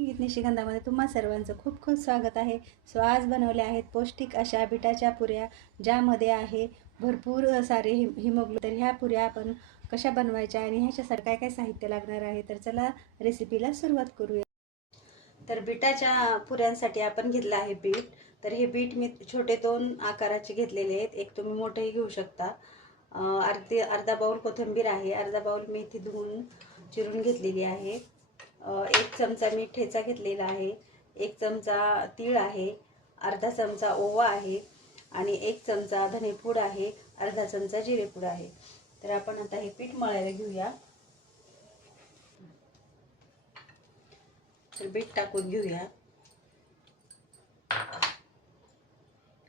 गीत निशिगंधामध्ये तुम्हा सर्वांचं खूप खूप स्वागत आहे. सो आज बनवल्या आहेत पौष्टिक अशा बिटाच्या पुऱ्या ज्यामध्ये आहे भरपूर सारे हिम हिमोग्लो. तर ह्या पुऱ्या आपण कशा बनवायच्या आणि ह्याच्यासाठी काय काय साहित्य लागणार आहे? तर चला रेसिपीला सुरुवात करूया. तर बिटाच्या पुऱ्यांसाठी आपण घेतलं आहे बीट. तर हे बीट मी छोटे दोन आकाराचे घेतलेले आहेत. एक तुम्ही मोठेही घेऊ शकता. अर्धे अर्धा बाऊल कोथिंबीर आहे. अर्धा बाऊल मेथी धुवून चिरून घेतलेली आहे. एक चमचा मी ठेचा घेतलेला आहे एक चमचा तीळ आहे अर्धा चमचा ओवा आहे आणि एक चमचा धनेपूड आहे अर्धा चमचा जिरेपूड आहे. तर आपण आता हे पीठ मळायला घेऊया. तर बीट टाकून घेऊया.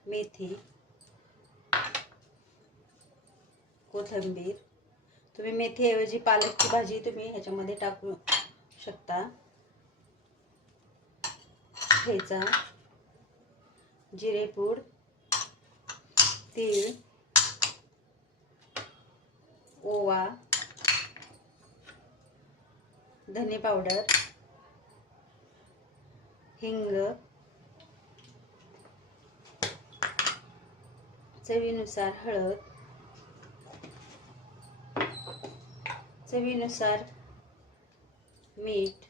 मेथी कोथिंबीर. तुम्ही मेथीऐवजी पालकची भाजी तुम्ही ह्याच्यामध्ये टाकू शकता. ठेचा जिरेपूड तीळ ओवा धने पावडर हिंग चवीनुसार हळद चवीनुसार मीठ.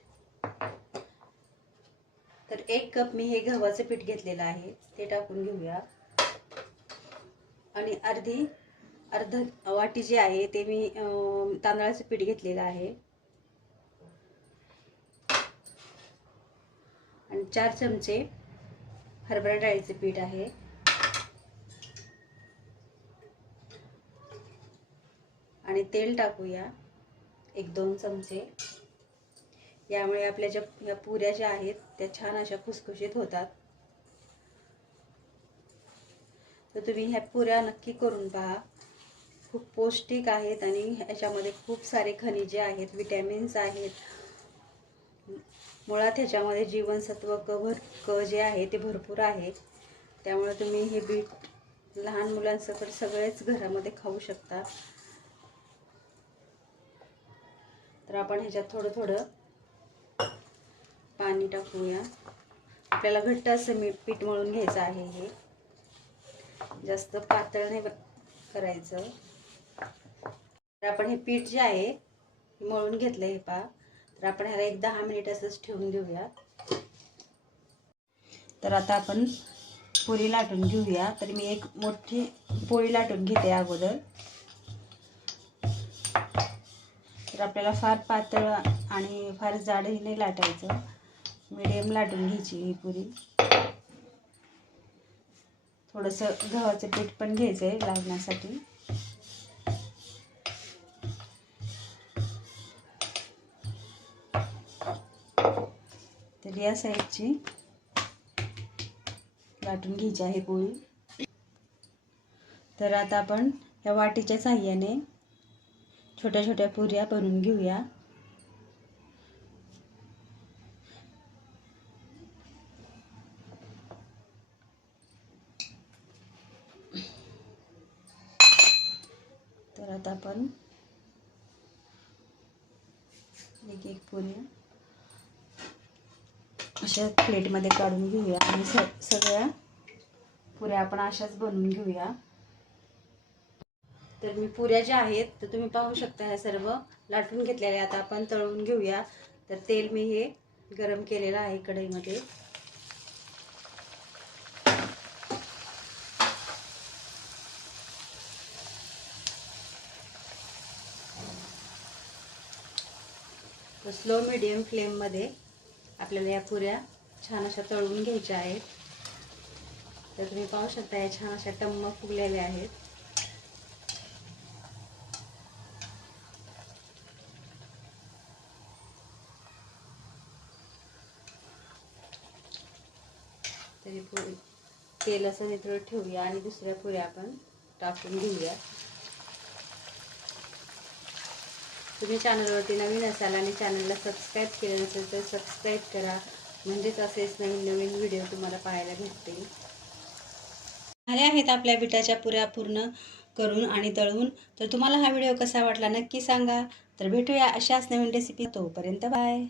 तर एक कप मी हे गव्हाचं पीठ घेतलेलं आहे ते टाकून घेऊया. आणि अर्धी अर्ध वाटी जे आहे ते मी तांदळाचं पीठ घेतलेलं आहे. आणि चार चमचे हरभरा डाळीचं पीठ आहे. आणि तेल टाकूया एक दोन चमचे. यामुळे आपल्या ज्या या पुऱ्या ज्या आहेत त्या छान अशा खुसखुशीत होतात. तर तुम्ही ह्या पुऱ्या नक्की करून पहा. खूप पौष्टिक आहेत आणि ह्याच्यामध्ये खूप सारे खनिजे आहेत विटॅमिन्स आहेत. मुळात ह्याच्यामध्ये जीवनसत्व क भर क जे आहे ते भरपूर आहे. त्यामुळे तुम्ही हे बीट लहान मुलांसकट सगळेच घरामध्ये खाऊ शकता. तर आपण ह्याच्यात थोडं थोडं पाणी टाकूया. आपल्याला घट्ट असं मी पीठ मळून घ्यायचं आहे हे. जास्त पातळ नाही करायचं. तर आपण हे पीठ जे आहे मळून घेतलं हे पा. तर आपण ह्याला एक दहा मिनिट असंच ठेवून घेऊया तर आता आपण पोळी लाटून घेऊया. तर मी एक मोठी पोळी लाटून घेते अगोदर. तर आपल्याला फार पातळ आणि फार जाडही नाही लाटायचं. मिडियम लाटून घ्यायची ही पुरी. थोडंसं गव्हाचं पीठ पण घ्यायचं आहे लावण्यासाठी तर या साईडची लाटून घ्यायची आहे पोळी. तर आता आपण या वाटीच्या साह्याने छोट्या छोट्या पुऱ्या बनवून घेऊया. तर आता आपण एक एक पुऱ्या अशा प्लेटमध्ये काढून घेऊया आणि स सगळ्या पुऱ्या आपण अशाच बनवून घेऊया. तर मी पुऱ्या ज्या आहेत तर तुम्ही पाहू शकता ह्या सर्व लाटून घेतलेल्या आता आपण तळून घेऊया. तर तेल मी हे गरम केलेलं आहे कढईमध्ये. तर स्लो मिडियम फ्लेममध्ये आपल्याला या पुऱ्या छान अशा तळून घ्यायच्या आहेत. तर तुम्ही पाहू शकता या छान अशा टम्म फुगलेल्या आहेत. तरी पुरी तेल असं नितळ ठेवूया आणि दुसऱ्या पुऱ्या आपण टाकून घेऊया. तुम्ही चॅनलवरती नवीन असाल आणि चॅनलला सबस्क्राईब केलं नसेल तर सबस्क्राईब करा. म्हणजेच असेच नवीन नवीन व्हिडिओ तुम्हाला पाहायला भेटतील. झाल्या आहेत आपल्या बिटाच्या पुऱ्या पूर्ण करून आणि तळून. तर तुम्हाला हा व्हिडिओ कसा वाटला नक्की सांगा. तर भेटूया अशाच नवीन रेसिपी तोपर्यंत बाय.